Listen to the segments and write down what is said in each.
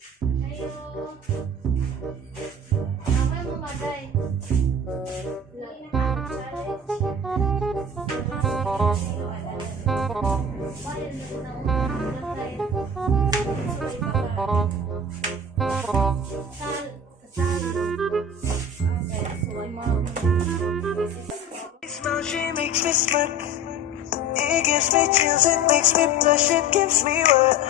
Mamay mo magay. Smile, she makes me smirk. It gives me chills, it makes me blush, it gives me what?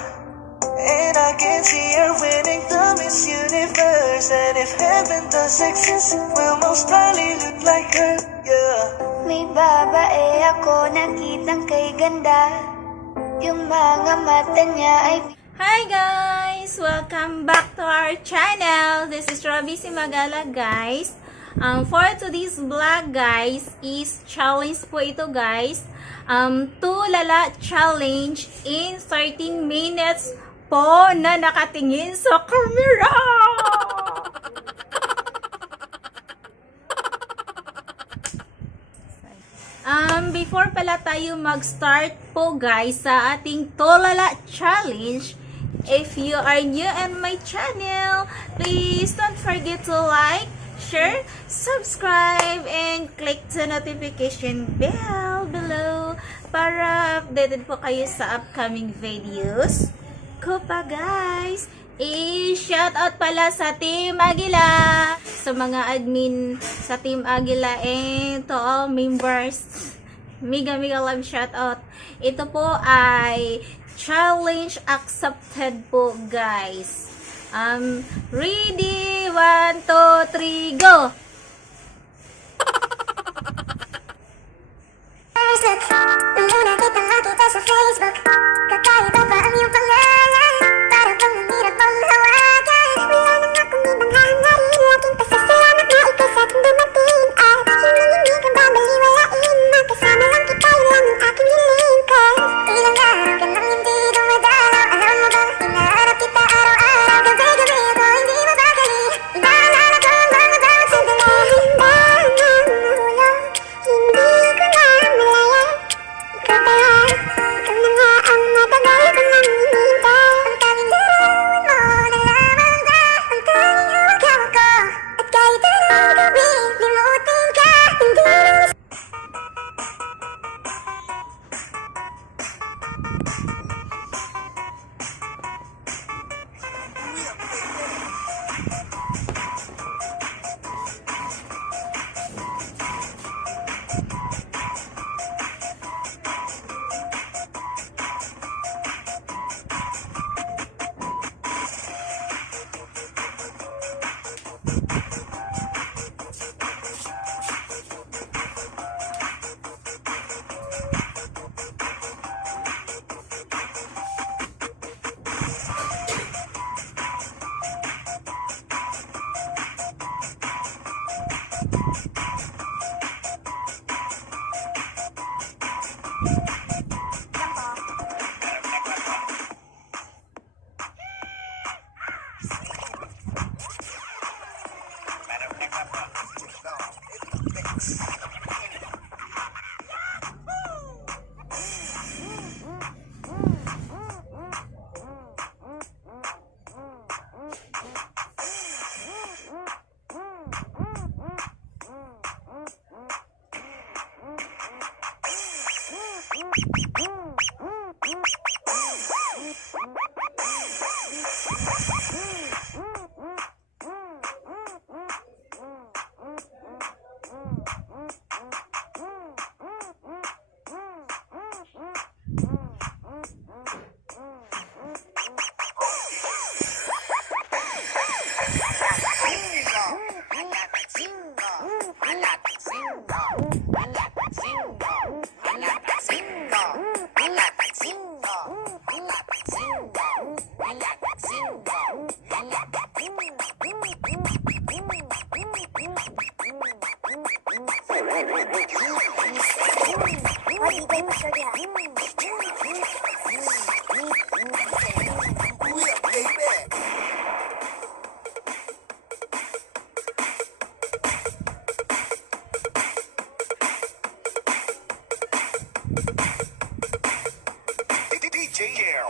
And I can see her winning the Miss Universe. And if heaven does exist, it will most probably look like her, yeah. May babae ako nakitang kay ganda. Yung mga mata niya ay Hi guys! Welcome back to our channel. This is Robbie Simagala, guys. For today's vlog, guys, is challenge po ito, guys. Tulala challenge in 13 minutes po na nakatingin sa camera. Before pala tayo mag-start po, guys, sa ating Tulala challenge, if you are new in my channel, please don't forget to like, share, subscribe, and click the notification bell below para updated po kayo sa upcoming videos ko pa, guys. I-shoutout pala sa Team Agila, sa mga admin sa Team Agila, and to all members. Mega love shoutout. Ito po ay challenge accepted po, guys. Ready? 1, 2, 3, go! nung nakita nga kita sa Facebook. Kakaiba pa ang iyong pangalan. Para bang nanirap ang hawakan. Wala nang akong ibang hangarin. Aking pasasalamat na ikaw sa aking dumating. At hindi kang babaliwalain. Magkasama lang kita, yun lang ang aking hiling. Cause ilang araw ka nang hindi dumadalaw. Alam mo bang hinaharap kita araw-araw. Gabi-gabi ako hindi mabakali. Inaalala ko ang mga bawat sandali. Handa nang mahulog. Hindi ko na malaya. Ikaw pala, ikaw na nga ang matagal ko nang hinihintay. Ang tanging larawan mo na lamang ba? Ang tanging hawak-hawak ko. At kahit anong gawin, limutin ka. Hindi na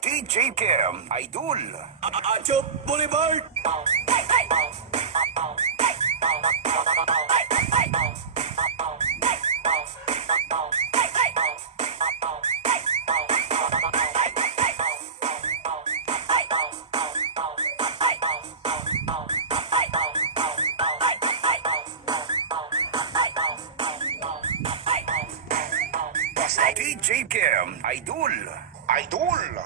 DJ Cam, Idol. Achop Boulevard! DJ Cam, Idol. Idol.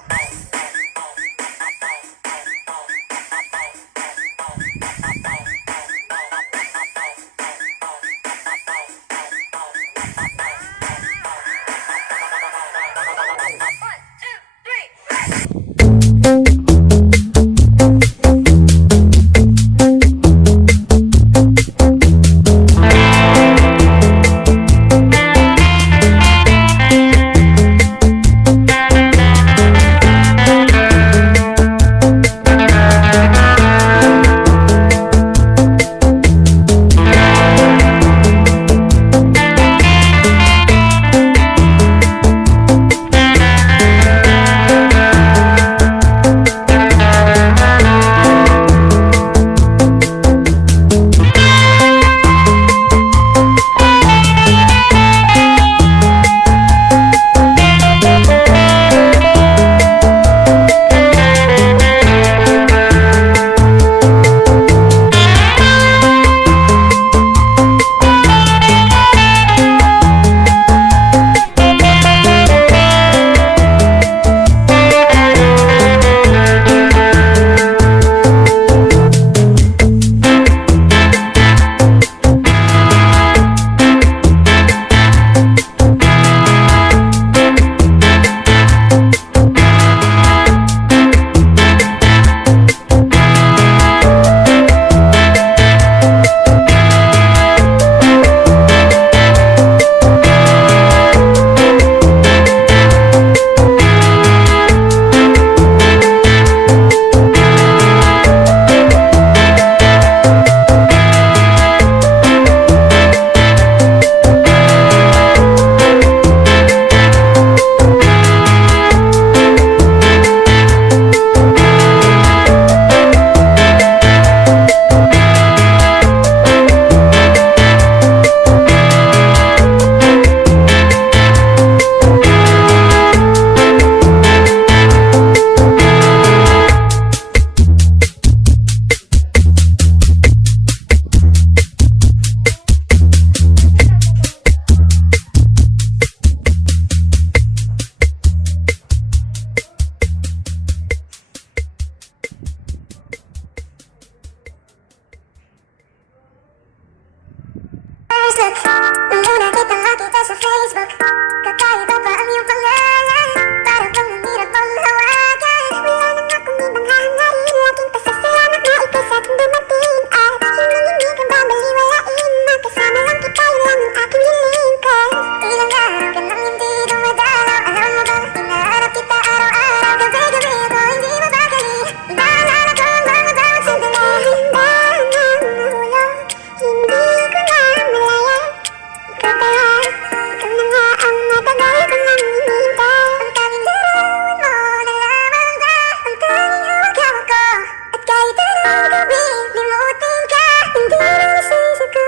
Look, nung nakita nga kita sa Facebook, kakaiba pa ang iyong pangalan. Para bang nanirap ang hawakan. Wala nang akong ibang hangarin. Laging pasasalamat na ikaw sa dumating. At hindi ka babaliwalain. Magkasama lang kita, yun lang ang aking hiling ko. Ilang araw ka nang hindi dumadalaw. Alam mo bang hinahanap kita araw-araw. Gabi-gabi ako hindi mabakali. Naalala ko ang mga bawat sandali. Handa nang mahulog, hindi ko na malaya. Ikaw kaya, ikaw na nga ang matagal ko nang hinihintay. Ang tanging larawan mo na lamang ba ang tanging hawak-hawak ko. At kahit anong gawin, limutin ka, hindi na nasisip ko.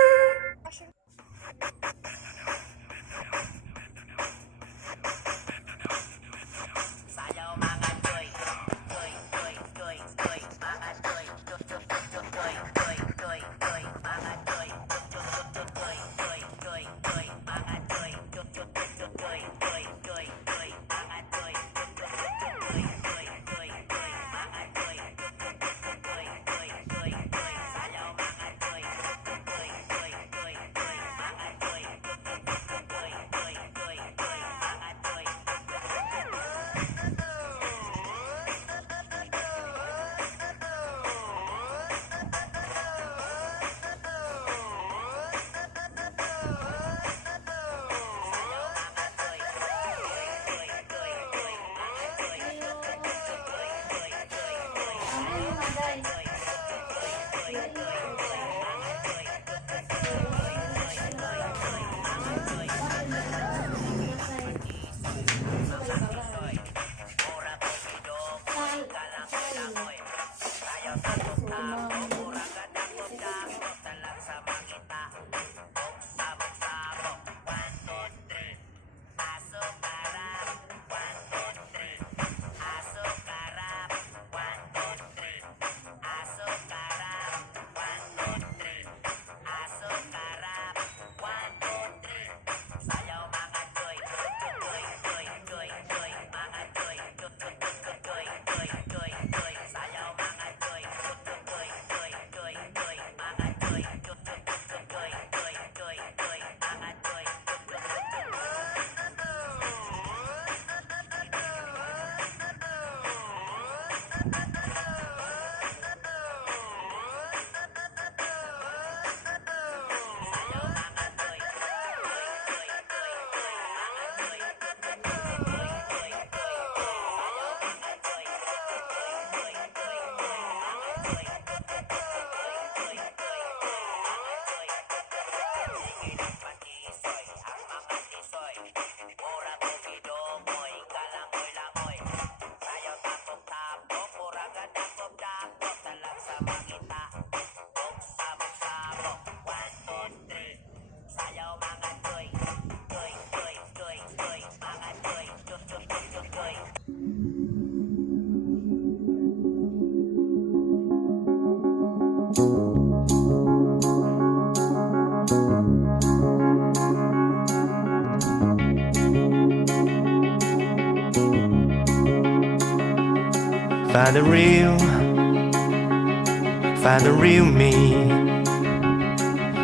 Find the real me.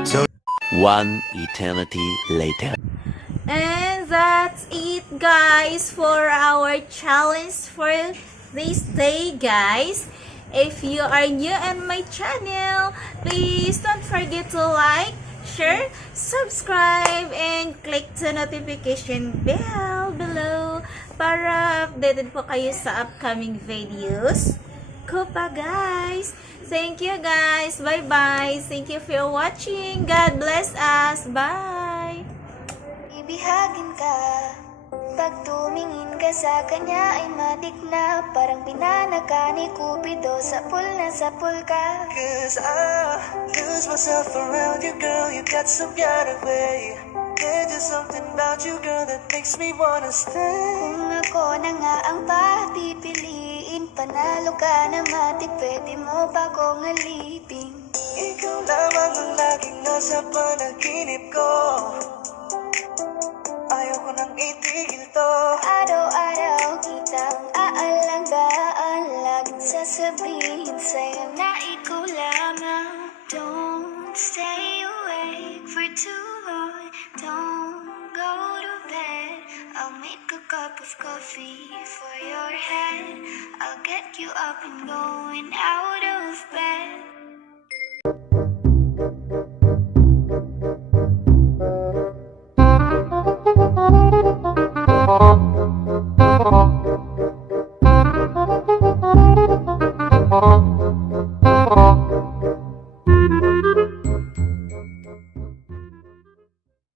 So One eternity later. And that's it, guys, for our challenge for this day, guys. If you are new on my channel, please don't forget to like, share, subscribe, and click the notification bell below para updated po kayo sa upcoming videos ko pa, guys. Thank you, guys. Bye-bye. Thank you for watching. God bless us. Bye. Ibihagin ka. Pag tumingin ka sa kanya ay matik na. Parang pinana ka ni Cupido. Sapul na sapul ka. Cause I lose myself around you, girl. You got some kind of way. There's just something about you, girl, that makes me wanna stay. Kung ako na nga ang papipiliin, panalo ka na matik. Pwede mo ba kong alipin? Ikaw lamang ang laging nasa panaginip ko. Ayoko nang itigil to. Araw-araw kitang aalangaan. Laging sasabihin sa'yo na ikaw lamang. Don't stay awake for too long. Don't go to bed. I'll make a cup of coffee for your head. I'll get you up and going out of bed.